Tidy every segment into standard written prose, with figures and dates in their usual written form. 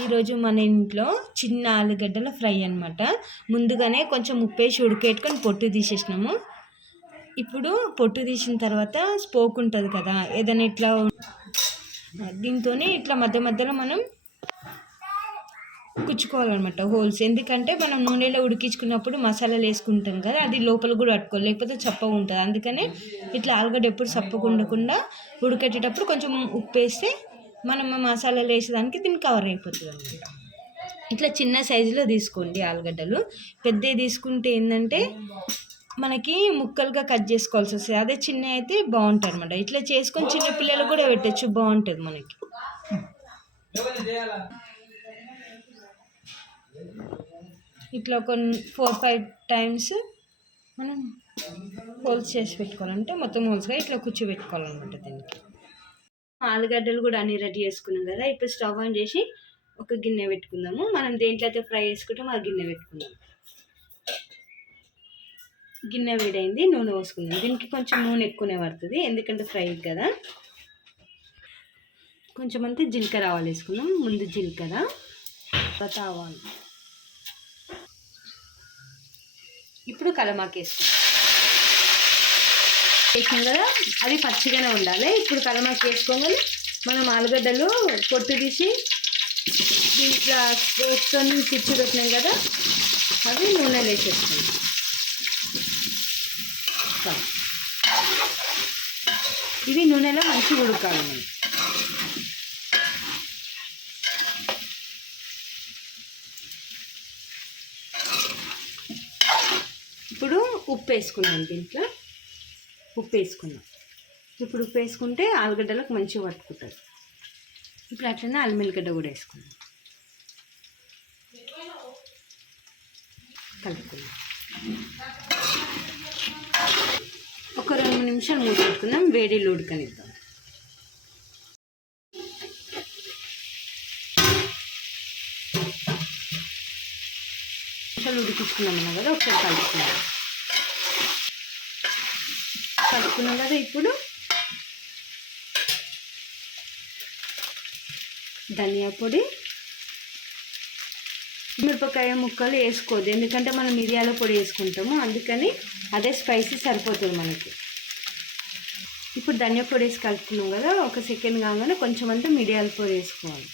ఈరోజు మన ఇంట్లో చిన్న ఆలుగడ్డల ఫ్రై అనమాట. ముందుగానే కొంచెం ఉప్పేసి ఉడికెట్టుకొని పొట్టు తీసేసినాము. ఇప్పుడు పొట్టు తీసిన తర్వాత స్పోక్ ఉంటుంది కదా, ఏదైనా ఇట్లా దీంతో ఇట్లా మధ్య మధ్యలో మనం కుచ్చుకోవాలన్నమాట హోల్స్. ఎందుకంటే మనం నూనెలో ఉడికించుకున్నప్పుడు మసాలాలు వేసుకుంటాం కదా, అది లోపల కూడా అట్టుకోవాలి, లేకపోతే చప్పగా ఉంటుంది. అందుకనే ఇట్లా ఆలుగడ్డ ఎప్పుడు చప్పగా ఉండకుండా ఉడికేటప్పుడు కొంచెం ఉప్పు వేస్తే మనం మసాలాలు వేసేదానికి దీన్ని కవర్ అయిపోతుంది అనమాట. ఇట్లా చిన్న సైజులో తీసుకోండి ఆలుగడ్డలు. పెద్దవి తీసుకుంటే ఏంటంటే మనకి ముక్కలుగా కట్ చేసుకోవాల్సి వస్తుంది. అదే చిన్న అయితే బాగుంటుంది అనమాట. ఇట్లా చేసుకొని చిన్న పిల్లలకు కూడా పెట్టచ్చు, బాగుంటుంది మనకి. ఇట్లా ఒక 4-5 టైమ్స్ మనం హోల్స్ చేసి పెట్టుకోవాలంటే మొత్తం హోల్స్గా ఇట్లా కూర్చోబెట్టుకోవాలన్నమాట. దీనికి ఆలుగడ్డలు కూడా అన్ని రెడీ చేసుకున్నాం కదా. ఇప్పుడు స్టవ్ ఆన్ చేసి ఒక గిన్నె పెట్టుకుందాము. మనం దేంట్లో అయితే ఫ్రై చేసుకుంటాం ఆ గిన్నె పెట్టుకుందాం. గిన్నె వేడైంది, నూనె పోసుకుందాం. దీనికి కొంచెం నూనె ఎక్కువనే పడుతుంది, ఎందుకంటే ఫ్రై కదా. కొంచెం అంతా జీలకర్ర ఆవాలు వేసుకుందాం. ముందు జీలకర్ర, తర్వాత ఆవాలు. ఇప్పుడు కలమాకు వేసుకుందాం. వేసాం కదా, అది పచ్చిగానే ఉండాలి. ఇప్పుడు కలమాకు వేసుకోగానే మనం ఆలుగడ్డలు పొట్టు తీసి దీంట్లో వేసుకొని పిచ్చి పెట్టినాం కదా, అవి నూనెలు వేసేసుకుందాం. ఇవి నూనెలో మంచిగా ఉడకాలి మనం. ఇప్పుడు ఉప్పు వేసుకున్నాం. దీంట్లో ఉప్పు వేసుకున్నాం. ఇప్పుడు ఉప్పు వేసుకుంటే ఆలుగడ్డలకు మంచిగా పట్టుకుంటుంది. ఇప్పుడు అట్లనే అల్లం వెల్లిగడ్డ కూడా వేసుకున్నాం, కలుపుకున్నాం. ఒక 2 నిమిషాలు మూత పెట్టుకుందాం, వేడిలో ఉడకనిద్దాం. నిమిషాలు ఉడికించుకున్నాం అన్నా కదా, ఒకసారి కలుపుకున్నాం కదా. ఇప్పుడు ధనియా పొడి, మిరపకాయ ముక్కలు వేసుకోవద్దు, ఎందుకంటే మనం మిరియాల పొడి వేసుకుంటాము, అందుకని అదే స్పైసీ సరిపోతుంది మనకి. ఇప్పుడు ధనియా పొడి వేసి కలుపుకున్నాం కదా, ఒక సెకండ్ కాగానే కొంచెం అంతా మిరియాల పొడి వేసుకోవాలి.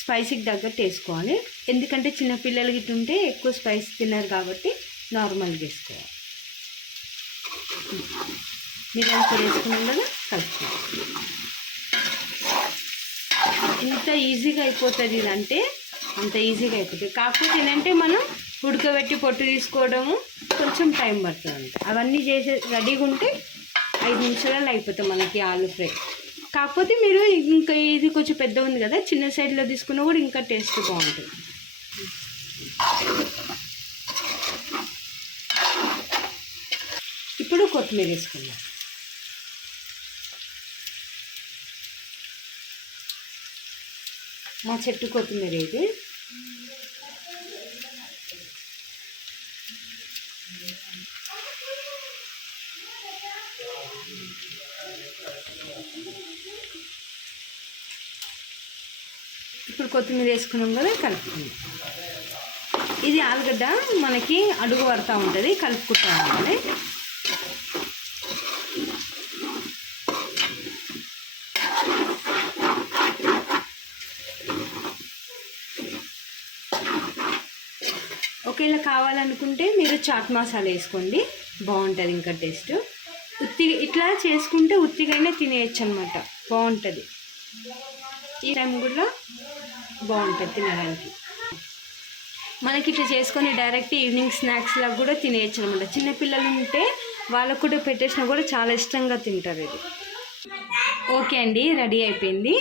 స్పైసీకి తగ్గట్టు వేసుకోవాలి, ఎందుకంటే చిన్నపిల్లలు గిట్ట ఉంటే ఎక్కువ స్పైసీ తిన్నారు కాబట్టి నార్మల్గా వేసుకోవాలి. మిరియాల పొడి వేసుకున్నాం కదా, కలుపుకోవాలి. ఎంత ఈజీగా అయిపోతుంది ఇదంటే అంత ఈజీగా అయిపోతుంది. కాకపోతే ఏంటంటే మనం ఉడకబెట్టి పొట్టు తీసుకోవడము కొంచెం టైం పడుతుంది. అవన్నీ చేసే రెడీగా ఉంటే 5 నిమిషాలలో అయిపోతుంది మనకి ఆలు ఫ్రై. కాకపోతే మీరు ఇంకా ఇది కొంచెం పెద్ద ఉంది కదా, చిన్న సైజులో తీసుకున్నా కూడా ఇంకా టేస్ట్ బాగుంటుంది. ఇప్పుడు కొత్తిమీర వేసుకుందాం. మా చెట్టు కొత్తిమీర ఇది. ఇప్పుడు కొత్తిమీర వేసుకున్నాం కదా, కలుపుకుందాం. ఇది ఆలుగడ్డ మనకి అడుగు పడుతూ ఉంటుంది, కలుపుకుంటూ ఉండాలి. ఒకవేళ కావాలనుకుంటే మీరు చాట్ మసాలా వేసుకోండి, బాగుంటుంది ఇంకా టేస్ట్. ఇట్లా చేసుకుంటే ఉత్తిగానే తినేయచ్చు అనమాట, బాగుంటుంది. ఈ టైం కూడా బాగుంటుంది తినడానికి. మనకి ఇట్లా చేసుకొని డైరెక్ట్ ఈవినింగ్ స్నాక్స్ లాగా కూడా తినేయచ్చు అనమాట. చిన్నపిల్లలు ఉంటే వాళ్ళకు కూడా పెట్టేసినా కూడా చాలా ఇష్టంగా తింటారు ఇది. ఓకే అండి, రెడీ అయిపోయింది.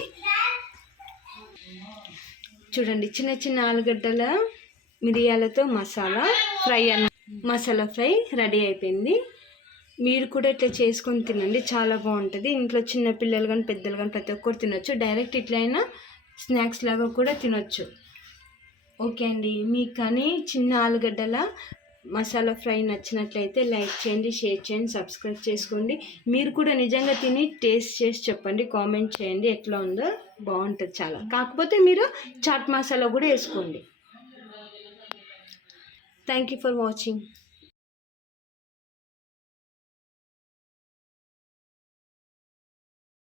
చూడండి, చిన్న చిన్న ఆలుగడ్డల మిరియాలతో మసాలా ఫ్రై రెడీ అయిపోయింది. మీరు కూడా ఇట్లా చేసుకొని తినండి, చాలా బాగుంటుంది. ఇంట్లో చిన్న పిల్లలు కానీ పెద్దలు కానీ ప్రతి ఒక్కరు తినొచ్చు. డైరెక్ట్ ఇట్లయినా స్నాక్స్ లాగా కూడా తినొచ్చు. ఓకే అండి, మీకు కానీ చిన్న ఆలుగడ్డల మసాలా ఫ్రై నచ్చినట్లయితే లైక్ చేయండి, షేర్ చేయండి, సబ్స్క్రైబ్ చేసుకోండి. మీరు కూడా నిజంగా తిని టేస్ట్ చేసి చెప్పండి, కామెంట్ చేయండి ఎట్లా ఉందో. బాగుంటుంది చాలా. కాకపోతే మీరు చాట్ మసాలా కూడా వేసుకోండి. Thank you for watching.